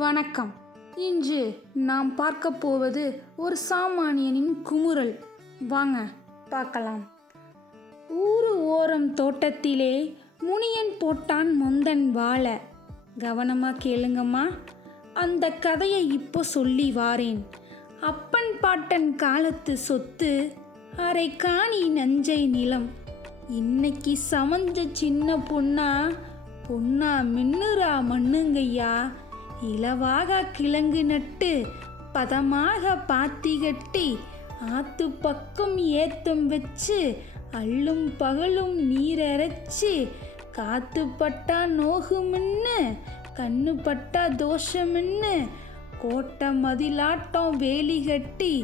வணக்கம். இன்று நாம் பார்க்க போவது ஒரு சாமானியனின் குமுறல். வாங்க பார்க்கலாம். ஊரு ஓரம் தோட்டத்திலே முனியன் போட்டான் மொந்தன் வாழை. கவனமா கேளுங்கம்மா, அந்த கதையை இப்போ சொல்லி வாரேன். அப்பன் பாட்டன் காலத்து சொத்து, அரை காணி நஞ்சை நிலம். இன்னைக்கு சமஞ்ச சின்ன பொண்ணா மின்னுரா மண்ணுங்கய்யா. இலவாக கிழங்கு நட்டு பதமாக பாத்தி கட்டி ஆத்து பக்கம் ஏத்தம் வச்சு அள்ளும் பகலும் நீரரைச்சு காத்து பட்டா நோகுமின்னு கண்ணு பட்டா தோஷமின்னு கோட்டை மதிலாட்டம் வேலி கட்டி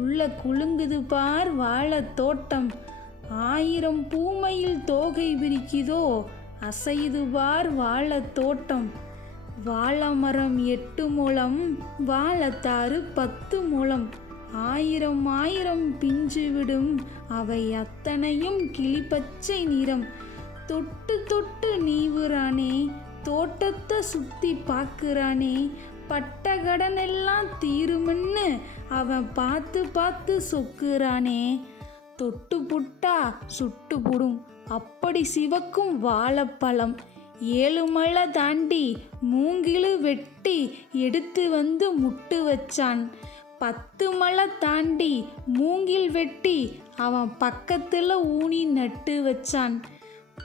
உள்ள குலுங்குது பார் வாழை தோட்டம். 1000 பூமையில் தோகை விரிக்குதோ அசைது பார் வாழை தோட்டம். வாழை மரம் 8 முழம், வாழைத்தாறு 10 முழம். 1000 பிஞ்சு விடும், அவை அத்தனையும் கிளிப்பச்சை நிறம். தொட்டு தொட்டு நீவுறானே, தோட்டத்தை சுத்தி பார்க்குறானே. பட்ட கடனெல்லாம் தீருமின்னு அவன் பார்த்து பார்த்து சொக்குறானே. தொட்டு புட்டா சுட்டு புடும், அப்படி சிவக்கும் வாழைப்பழம். 7 மலை தாண்டி மூங்கிலு வெட்டி எடுத்து வந்து முட்டு வச்சான். 10 மலை தாண்டி மூங்கில் வெட்டி அவன் பக்கத்தில் ஊனி நட்டு வச்சான்.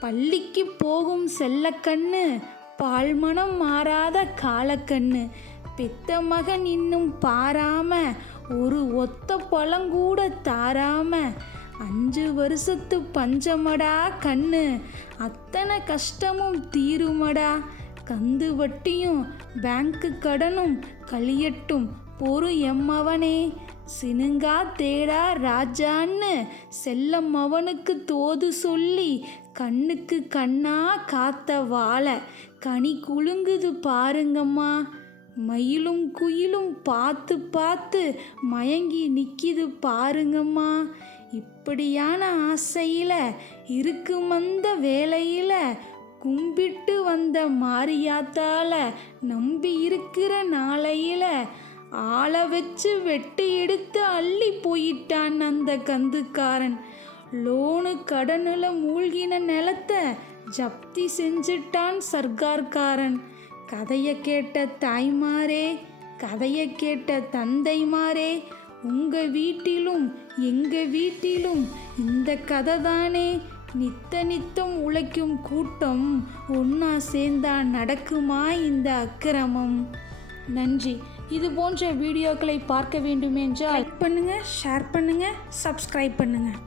பள்ளிக்கு போகும் செல்லக்கண்ணு, பால்மணம் மாறாத காலக்கண்ணு. பெத்த மகன் இன்னும் பாராம, ஒரு ஒத்த பழங்கூட தாராம. 5 வருஷத்து பஞ்சமடா கண்ணு, அத்தனை கஷ்டமும் தீருமடா. கந்து வட்டியும் பேங்க்கு கடனும் கழியட்டும் பொறு எம்மவனே. சினுங்கா தேடா ராஜான்னு செல்லம் அவனுக்கு தோது சொல்லி கண்ணுக்கு கண்ணா காத்த வாழை கனி குலுங்குது பாருங்கம்மா. மயிலும் குயிலும் பார்த்து பார்த்து மயங்கி நிற்கிது பாருங்கம்மா. இப்படியான ஆசையில் இருக்கும் அந்த வேளையில் கும்பிட்டு வந்த மாரியாத்தால நம்பி இருக்கிற நாளையில் ஆளை வச்சு வெட்டி எடுத்து அள்ளி போயிட்டான் அந்த கந்துக்காரன். லோனு கடனில் மூழ்கின நிலத்தை ஜப்தி செஞ்சிட்டான் சர்க்கார்காரன். கதையை கேட்ட தாய்மாரே, கதையை கேட்ட தந்தைமாரே, உங்கள் வீட்டிலும் எங்கள் வீட்டிலும் இந்த கதை தானே. நித்தம் உழைக்கும் கூட்டம் ஒன்றா சேர்ந்தா நடக்குமா இந்த அக்கிரமம்? நன்றி. இது போன்ற வீடியோக்களை பார்க்க வேண்டுமென்றால் லைக் பண்ணுங்கள், ஷேர் பண்ணுங்கள், சப்ஸ்கிரைப் பண்ணுங்கள்.